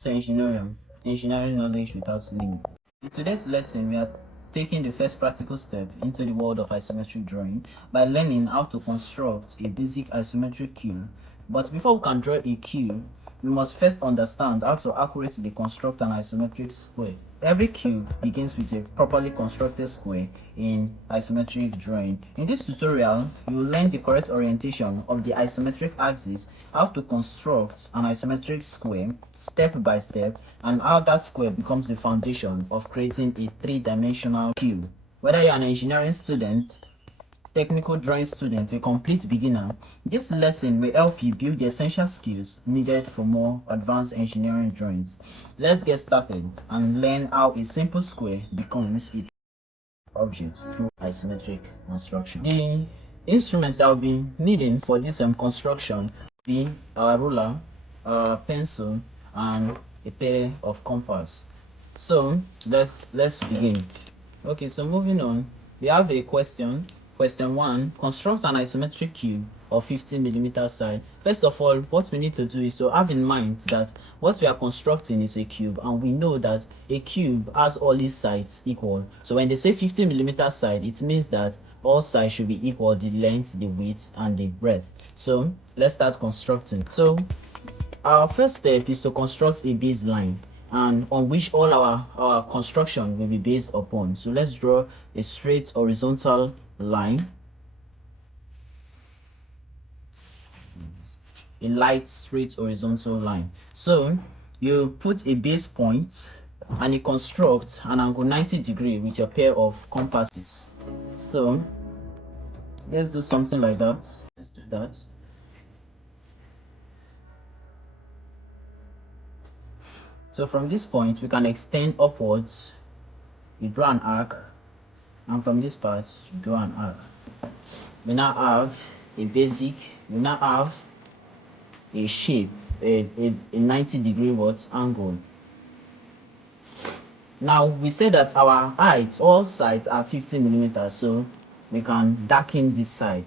So engineering knowledge without limit. In today's lesson, we are taking the first practical step into the world of isometric drawing by learning how to construct a basic isometric cube. But before we can draw a cube, we must first understand how to accurately construct an isometric square. Every cube begins with a properly constructed square in isometric drawing. In this tutorial, you will learn the correct orientation of the isometric axis, how to construct an isometric square step by step, and how that square becomes the foundation of creating a three-dimensional cube. Whether you're an engineering student, technical drawing student, a complete beginner, this lesson will help you build the essential skills needed for more advanced engineering drawings. Let's get started and learn how a simple square becomes an object through isometric construction. The instruments that I'll be needing for this construction will be our ruler, our pencil, and a pair of compass. So let's begin. Okay, so moving on, we have a question. Question 1, construct an isometric cube of 50mm side. First of all, what we need to do is to have in mind that what we are constructing is a cube, and we know that a cube has all its sides equal. So when they say 50mm side, it means that all sides should be equal, the length, the width, and the breadth. So let's start constructing. So our first step is to construct a baseline, and on which all our construction will be based upon. So let's draw a straight horizontal line, a light straight horizontal line. So you put a base point and you construct an angle 90 degree with your pair of compasses. So let's do something like that. Let's do that. So from this point, we can extend upwards. You draw an arc, and from this part, you draw an arc. We now have a basic, we now have a shape, a 90 degree angle. Now we say that our height, all sides are 50mm, so we can darken this side.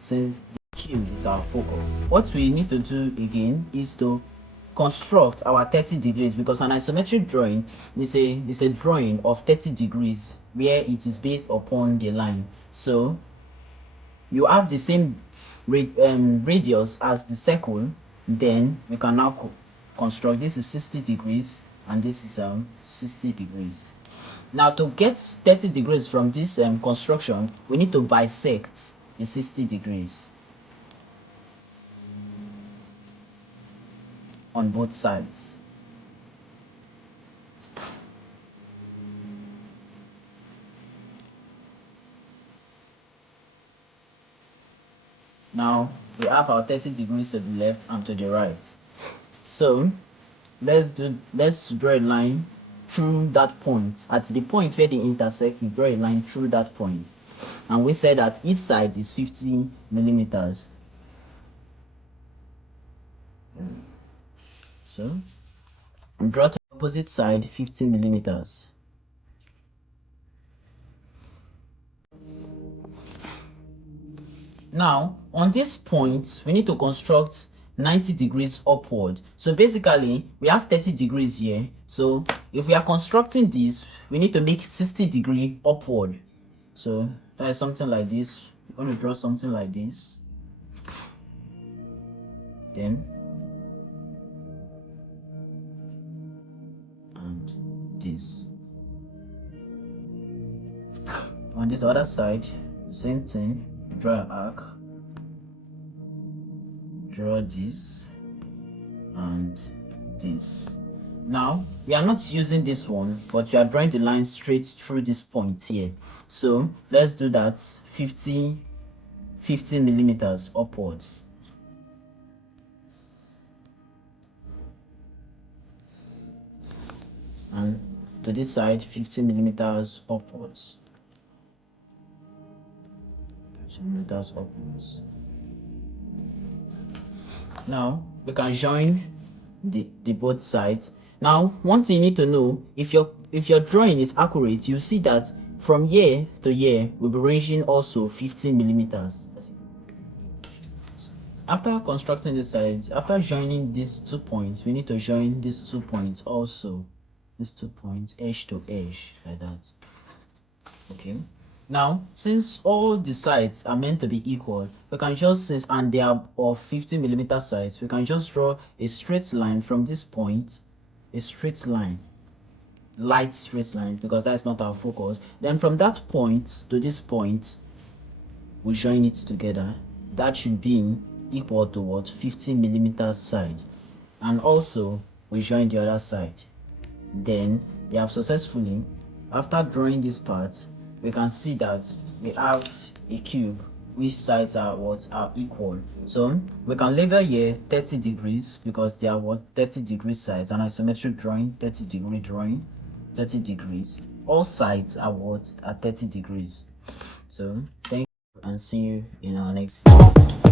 Since the cube is our focus. What we need to do again is to construct our 30 degrees, because an isometric drawing is a drawing of 30 degrees where it is based upon the line. So you have the same radius as the circle, then we can now construct. This is 60 degrees and this is 60 degrees. Now to get 30 degrees from this construction, we need to bisect the 60 degrees on both sides. Now we have our 30 degrees to the left and to the right. So let's draw a line through that point. At the point where they intersect, we draw a line through that point, and we said that each side is 50mm. So draw to the opposite side 50mm. Now on this point, we need to construct 90 degrees upward. So basically we have 30 degrees here, so if we are constructing this, we need to make 60 degree upward. So that is something like this. We're going to draw something like this, then and this. On this other side, same thing. Draw an arc, draw this and this. Now we are not using this one, but we are drawing the line straight through this point here. So let's do that. 50mm upwards. And to this side, 50mm upwards. 50mm upwards. Now we can join the both sides. Now one thing you need to know, if your drawing is accurate, you see that from here to here will be ranging also 15mm. After constructing the sides, after joining these 2 points, we need to join these 2 points also. These 2 points edge to edge like that. Okay. Now, since all the sides are meant to be equal, we can just say, and they are of 50mm sides, we can just draw a straight line from this point, a straight line, light straight line, because that's not our focus. Then from that point to this point, we join it together. That should be equal to what? 50mm side. And also, we join the other side. Then we have successfully, after drawing this part, we can see that we have a cube which sides are what are equal. So we can label here 30 degrees because they are what 30-degree sides, and isometric drawing, 30-degree drawing, 30 degrees. All sides are what are 30 degrees. So thank you and see you in our next video.